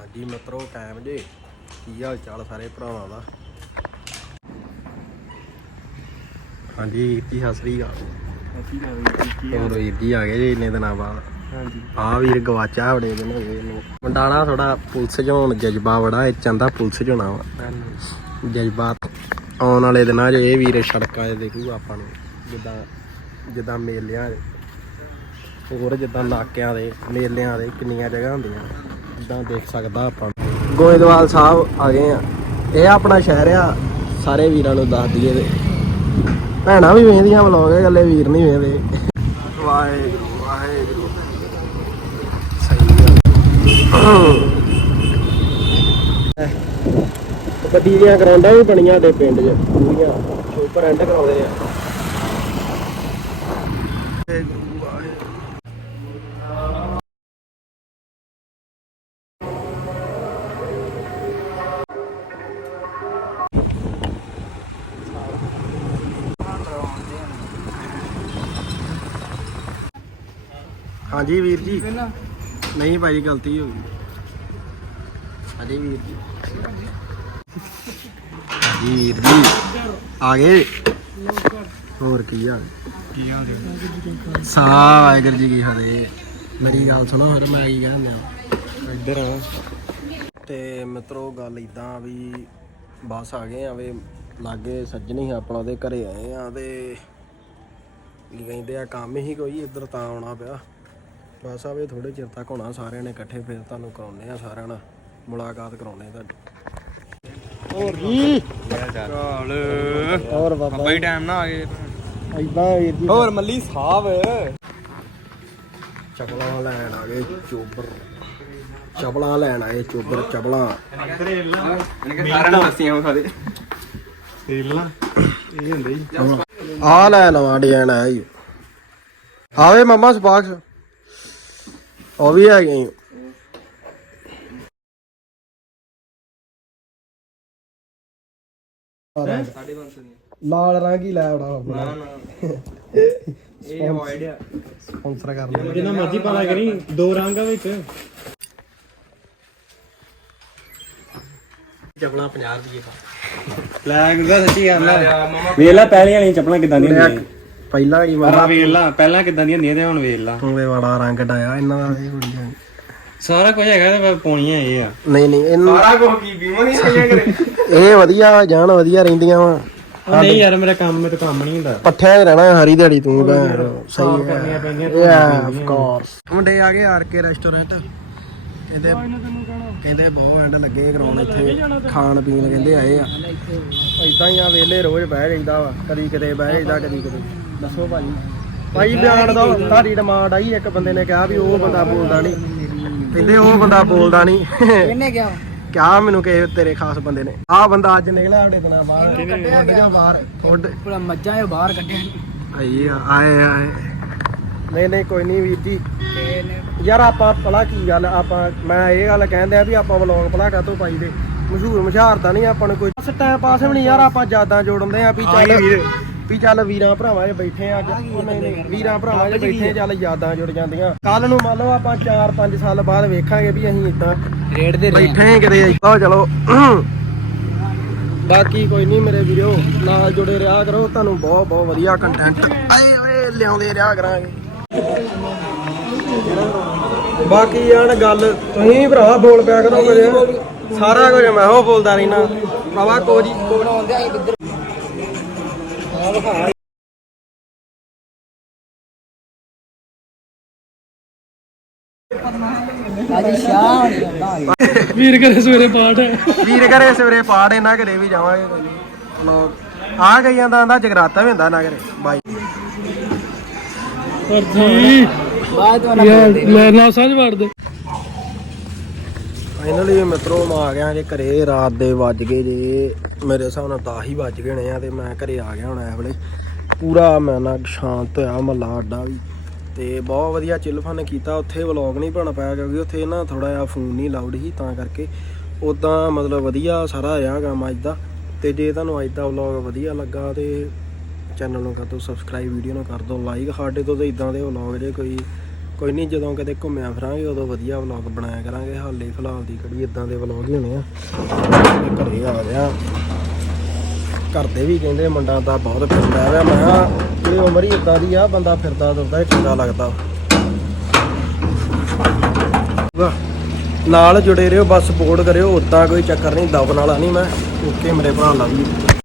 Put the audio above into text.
ਹਾਂਜੀ ਮਿੱਤਰੋ ਕਾਇਮ ਜੇ। ਕੀ ਹਾਲ ਚਾਲ ਸਾਰੇ ਭਰਾਵਾਂ ਦਾ? ਹਾਂਜੀ ਜੀ ਸਤਿ ਸ੍ਰੀ ਅਕਾਲ। ਹੋਰ ਵੀਰ ਜੀ ਆ ਗਏ ਜੀ ਇੰਨੇ ਦਿਨਾਂ ਬਾਅਦ। ਹਾਂਜੀ। ਆ ਵੀਰ ਗਵਾਚਾ ਬੜੇ ਦਿਨ ਹੋ ਗਏ ਇਹਨੂੰ। ਮੁੰਡਾ ਨਾ ਥੋੜਾ ਪੁਲਿਸ ਹੋਣ ਜਜ਼ਬਾ ਬੜਾ ਇਹ ਚਾਹੁੰਦਾ ਪੁਲਿਸ ਹੋਣਾ ਵਾ। ਜਜ਼ਬਾ ਆਉਣ ਵਾਲੇ ਦਿਨਾਂ 'ਚ ਇਹ ਵੀਰ ਸੜਕਾਂ 'ਤੇ ਦੇਖੂਗਾ ਆਪਾਂ ਨੂੰ ਜਿੱਦਾਂ ਜਿੱਦਾਂ ਮੇਲਿਆਂ 'ਚ ਹੋਰ ਜਿੱਦਾਂ ਨਾਕਿਆਂ ਦੇ ਮੇਲਿਆਂ ਦੇ ਕਿੰਨੀਆਂ ਜਗ੍ਹਾ ਹੁੰਦੀਆਂ। ਜਿੱਦਾਂ ਦੇਖ ਸਕਦਾ ਆਪਾਂ ਗੋਇੰਦਵਾਲ ਸਾਹਿਬ ਆ ਗਏ ਆ। ਇਹ ਆਪਣਾ ਸ਼ਹਿਰ ਆ। ਸਾਰੇ ਵੀਰਾਂ ਨੂੰ ਦੱਸ ਦਈਏ ਤੇ। ਭੈਣਾਂ ਵੀ ਵੇਖਦੀਆਂ ਵਲੋਗ ਇਹ ਵੀਰ ਨਹੀਂ ਵੇਖਦੇ। ਵਾਹਿਗੁਰੂ ਵਾਹਿਗੁਰੂ। ਸਹੀ ਗੱਡੀ ਦੀਆਂ ਗਰਾਊਂਡਾਂ ਵੀ ਬਣੀਆਂ ਸਾਡੇ ਪਿੰਡ 'ਚ। ਪੂਰੀਆਂ। ਸੁਪਰ ਐਂਡ ਕਰਾਉਂਦੇ ਆ। ਹਾਂਜੀ ਵੀਰ ਜੀ। ਨਹੀਂ ਭਾਈ ਗਲਤੀ ਹੋ ਗਈ। ਹਾਂਜੀ ਵੀਰ ਜੀ। ਹਾਂਜੀ ਵੀਰ ਜੀ। ਆ ਗਏ? ਹੋਰ ਕੀ ਹਾਲ? ਕੀ ਹਾਲ ਹੈ ਸਾ ਵਾਹਿਗੁਰੂ ਜੀ ਕੀ ਫਤਿਹ। ਮੇਰੀ ਗੱਲ ਸੁਣੋ ਫਿਰ ਮੈਂ ਕੀ ਕਹਿੰਦਾ ਇੱਧਰ ਤੇ ਮਿੱਤਰੋ ਗੱਲ ਇਦਾਂ ਵੀ ਬਸ ਆ ਗਏ ਆ ਵੇ ਲਾਗੇ ਸੱਜਣੀ ਆਪਣਾ ਉਹਦੇ ਘਰੇ ਆਏ ਆ ਤੇ ਕੀ ਕਹਿੰਦੇ ਆ ਕੰਮ ਹੀ ਕੋਈ ਇੱਧਰ ਤਾਂ ਆਉਣਾ ਪਿਆ। ਬਸ ਆਵੇ ਥੋੜੇ ਚਿਰ ਤੱਕ ਹੋਣਾ ਸਾਰਿਆਂ ਨੇ ਇਕੱਠੇ ਫਿਰ ਤੁਹਾਨੂੰ ਕਰਾਉਨੇ ਆ ਸਾਰਿਆਂ ਨਾਲ ਮੁਲਾਕਾਤ ਕਰਾਉਨੇ ਤੁਹਾਡੀ। ਹੋਰ ਜੀ। ਚਾਲ ਹੋਰ ਬਾਬਾ ਹੀ ਟਾਈਮ ਨਾ ਆ ਗਏ। ਇਦਾਂ ਵੀਰ ਜੀ। ਹੋਰ ਮੱਲੀ ਸਾਹਿਬ ਚਪਲਾਂ ਲੈਣ ਆ ਗਏ ਚੋਬਰ। ਚਪਲਾਂ ਲੈਣ ਆਏ ਚੋਬਰ ਚਪਲਾਂ। ਸਾਰਿਆਂ ਨੂੰ ਦੱਸੀਆਂ ਉਹ ਖਾਦੇ ਤੇਲਾ ਇਹ ਹੁੰਦੇ ਹੀ। ਆ ਲੈ ਨਵਾਂ ਡਿਜ਼ਾਈਨ ਆਇਆ ਆਵੇ ਮਮਾ ਸਪਾਰਕਸ ਉਹ ਵੀ ਹੈਗੇ ਈ। ਲਾਲ ਰੰਗ ਹੀ ਲੈ ਆਉਣਾ ਆਪਣਾ ਇਹ ਅਵੋਇਡ ਆ ਸਪਾਂਸਰ ਕਰ ਲੈਣਾ। ਜਿੰਨਾ ਮਰਜ਼ੀ ਪਾਲਾ ਕਰੀ ਦੋ ਰੰਗਾਂ ਵਿੱਚ। ਚਪਲਾਂ 50 ਰੁਪਏ ਦਾ ਲੈ ਗੁਰਦਾ ਸੱਚੀ ਗੱਲ ਆ। ਵੇਖ ਲੈ ਪਹਿਲੀਆਂ ਵਾਲੀਆਂ ਚੱਪਲਾਂ ਕਿਦਾਂ ਦੀਆਂ ਹੁੰਦੀਆਂ ਪਹਿਲਾਂ ਹੀ ਮਾਰਾ ਮਾਰਾ ਵੇਖ ਲਾ ਪਹਿਲਾਂ ਕਿਦਾਂ ਦੀਆਂ ਹੁੰਦੀਆਂ ਤੇ ਹੁਣ ਵੇਖ ਲਾ। ਤੂੰ ਵੇ ਬੜਾ ਰੰਗ ਡਾਇਆ ਇਹਨਾਂ ਦਾ ਇਹ ਕੁੜੀਆਂ ਸਾਰਾ ਕੁਝ ਹੈਗਾ ਤੇ ਪੌਣੀਆਂ ਇਹ ਆ। ਨਹੀਂ ਨਹੀਂ ਇਹਨਾਂ ਸਾਰਾ ਕੁਝ ਕੀ ਬੀਮਾ ਨਹੀਂ ਆਈਆਂ ਕਰੇ ਇਹ ਵਧੀਆ ਜਾਨ ਵਧੀਆ ਰਹਿੰਦੀਆਂ ਵਾ। ਨਹੀਂ ਯਾਰ ਮੇਰਾ ਕੰਮ ਮੇਰੇ ਤੋਂ ਕੰਮ ਨਹੀਂ ਹੁੰਦਾ। ਪੱਠਿਆਂ 'ਚ ਰਹਿਣਾ ਹਰੀ ਦਿਹਾੜੀ ਤੂੰ ਸਹੀ ਕਰਨੀਆਂ ਪੈਂਦੀਆਂ ਯਾ ਆਫ ਕੋਰਸ ਮੁੰਡੇ ਆ ਗਏ ਆਰ ਕੇ ਰੈਸਟੋਰੈਂਟ। ਕਹਿੰਦੇ ਕਹਿੰਦੇ ਬਹੁਤ ਐਂਡ ਲੱਗੇ ਕਰਾਉਣ ਇੱਥੇ ਖਾਣ ਪੀਣ ਕਹਿੰਦੇ ਆਏ ਆ। ਇਦਾਂ ਹੀ ਆ ਵੇਲੇ ਰੋਜ਼ ਬਹਿ ਜਾਂਦਾ ਵਾ ਕਦੀ ਕਿਤੇ ਬਹਿ ਜਾਂਦਾ ਕਦੀ ਕਿਤੇ। ਦੱਸੋ ਭਾਜੀ। ਭਾਈ ਬਿਆਨ ਦੋ ਤੁਹਾਡੀ ਡਿਮਾਂਡ ਆਈ ਇੱਕ ਬੰਦੇ ਨੇ ਕਿਹਾ ਵੀ ਉਹ ਬੰਦਾ ਬੋਲਦਾ ਨਹੀਂ। ਕਹਿੰਦੇ ਉਹ ਬੰਦਾ ਬੋਲਦਾ ਨਹੀਂ। ਕਿਹਨੇ ਗਿਆ ਕਿਹਾ ਮੈਨੂੰ ਕਿ ਤੇਰੇ ਖਾਸ ਬੰਦੇ ਨੇ। ਆਹ ਬੰਦਾ ਅੱਜ ਨਿਕਲਿਆ ਸਾਡੇ ਦਿਨਾਂ ਬਾਹਰ। ਕੱਢਿਆ ਬਾਹਰ। ਉੱਡ। ਪੂਰਾ ਮੱਝਾਂ ਇਹ ਬਾਹਰ ਕੱਢਿਆ ਆਈ ਆ, ਆਏ ਆਏ। ਨਹੀਂ ਨਹੀਂ ਕੋਈ ਨਹੀਂ ਵੀਰ ਜੀ। ਯਾਰ ਆਪਾਂ ਭਲਾ ਕੀ ਗੱਲ ਆਪਾਂ ਮੈਂ ਇਹ ਗੱਲ ਕਹਿੰਦੇ ਆ ਵੀ ਆਪਾਂ ਵਲੌਗ ਭਲਾ ਕਾਤੋਂ ਪਾਈ ਦੇ। ਮਸ਼ਹੂਰ ਮਸ਼ਹਾਰ ਤਾਂ ਨਹੀਂ ਆਪਾਂ ਨੂੰ ਕੋਈ। ਬਸ ਟਾਈਮ ਪਾਸ ਵੀ ਨਹੀਂ ਯਾਰ ਆਪਾਂ ਯਾਦਾਂ ਜੋੜਦੇ ਆ ਵੀ ਚੱਲ। ਵੀ ਚੱਲ ਵੀਰਾਂ ਭਰਾਵਾਂ 'ਚ ਬੈਠੇ ਆ ਅੱਜ ਉਹ ਨਹੀਂ ਨਹੀਂ ਵੀਰਾਂ ਭਰਾਵਾਂ 'ਚ ਬੈਠੇ ਚੱਲ ਯਾਦਾਂ ਜੁੜ ਜਾਂਦੀਆਂ। ਕੱਲ ਨੂੰ ਮੰਨ ਲਓ ਆਪਾਂ 4-5 ਸਾਲ ਬਾਅਦ ਵੇਖਾਂਗੇ ਵੀ ਅਸੀਂ ਇਦਾਂ ਰੇਡ ਦੇ ਬੈਠੇ ਕਿਤੇ ਆਓ ਚਲੋ। ਬਾਕੀ ਕੋਈ ਨਹੀਂ ਮੇਰੇ ਵੀਰੋ ਨਾਲ ਜੁੜੇ ਰਿਹਾ ਕਰੋ ਤੁਹਾਨੂੰ ਬਹੁਤ ਬਹੁਤ ਵਧੀਆ ਕੰਟੈਂਟ ਆਏ ਓਏ ਲਿਆਉਂਦੇ ਰਿਹਾ ਕਰਾਂਗੇ। ਬਾਕੀ ਯਾਰ ਗੱਲ ਤੁਸੀਂ ਭਰਾ ਬੋਲ ਪਿਆ ਕਰੋ ਕੁਝ। ਸਾਰਾ ਕੁਝ ਮੈਂ ਹੋ ਬੋਲਦਾ ਰਹਿਣਾ ਭਰਾਵਾ ਕੋਜੀ ਬਣਾਉਂਦੇ ਵੀਰ ਕਰੇ ਸਵੇਰੇ ਪਾਠ ਵੀਰ ਘਰੇ ਸਵੇਰੇ ਪਾੜ ਇਹਨਾਂ ਘਰੇ ਵੀ ਜਾਵਾਂਗੇ ਕੋਈ ਨੀ। ਲੋਕ ਆ ਗਈਆਂ ਦਾ ਆਂਦਾ ਜਗਰਾਤਾ ਵੀ ਹੁੰਦਾ ਨਾ ਘਰੇ। ਬਾਈ। ਪਰ ਜੀ। ਬਾਅਦ ਲੈ ਨਾ ਸਾਂਝ ਵੜ ਦੇ। ਫਾਈਨਲੀ ਮਿੱਤਰੋ ਮੈਂ ਆ ਗਿਆ ਜੇ ਘਰੇ ਰਾਤ ਦੇ ਵੱਜ ਗਏ ਜੇ। ਮੇਰੇ ਹਿਸਾਬ ਨਾਲ 10 ਹੀ ਵੱਜ ਗਏ ਨੇ ਆ ਤੇ ਮੈਂ ਘਰੇ ਆ ਗਿਆ ਹੁਣ ਇਸ ਵੇਲੇ। ਪੂਰਾ ਮੈਂ ਨਾ ਸ਼ਾਂਤ ਹੋਇਆ, ਮਹੱਲਾ ਅੱਡਾ ਵੀ। ਤੇ ਬਹੁਤ ਵਧੀਆ ਚਿੱਲ ਫਨ ਕੀਤਾ। ਉੱਥੇ ਵਲੌਗ ਨਹੀਂ ਬਣਾਉਣਾ ਪਾਇਆ ਕਿਉਂਕਿ ਉੱਥੇ ਨਾ ਥੋੜਾ ਜਿਹਾ ਫੋਨ ਨਹੀਂ ਲਾਊਡ ਸੀ, ਤਾਂ ਕਰਕੇ ਉਦਾਂ ਮਤਲਬ ਵਧੀਆ ਸਾਰਾ ਆਇਆ ਕੰਮ ਅੱਜ ਦਾ। ਤੇ ਜੇ ਤੁਹਾਨੂੰ ਅੱਜ ਦਾ ਵਲੌਗ ਵਧੀਆ ਲੱਗਾ ਤੇ ਚੈਨਲ ਨੂੰ ਕਰ ਦਿਓ ਸਬਸਕ੍ਰਾਈਬ ਵੀਡੀਓ ਨੂੰ ਕਰ ਦਿਓ ਲਾਈਕ ਸਾਡੇ ਤੋਂ ਤਾਂ ਇਦਾਂ ਦੇ ਵਲੌਗ ਜੇ ਕੋਈ ਕੋਈ ਨਹੀਂ, ਜਦੋਂ ਕਿਤੇ ਘੁੰਮਿਆ ਫਿਰਾਂਗੇ, ਉਦੋਂ ਵਧੀਆ ਵਲੌਗ ਬਣਾਇਆ ਕਰਾਂਗੇ। ਹਾਲੇ ਫਿਲਹਾਲ ਦੀ ਕੜੀ ਇਦਾਂ ਦੇ ਵਲੌਗ ਹੀ ਹੋਣੇ ਆ। ਘਰੇ ਆ ਗਿਆ। ਘਰ ਦੇ ਵੀ ਕਹਿੰਦੇ ਮੁੰਡਾ ਤਾਂ ਬਹੁਤ ਫਿਰਦਾ ਹੈ ਮੈਂ ਕਿਹਾ ਇਹ ਉਮਰ ਹੀ ਇਦਾਂ ਦੀ ਆ, ਬੰਦਾ ਫਿਰਦਾ ਤੁਰਦਾ ਚੰਗਾ ਲੱਗਦਾ। ਨਾਲ ਜੁੜੇ ਰਹੋ, ਬਸ ਸਪੋਰਟ ਕਰਿਓ ਉਦਾਂ ਕੋਈ ਚੱਕਰ ਨਹੀਂ ਦਬਨ ਵਾਲਾ ਨਹੀਂ ਮੈਂ। ਓਕੇ, ਮੇਰੇ ਭਰਾ ਲਵ ਯੂ।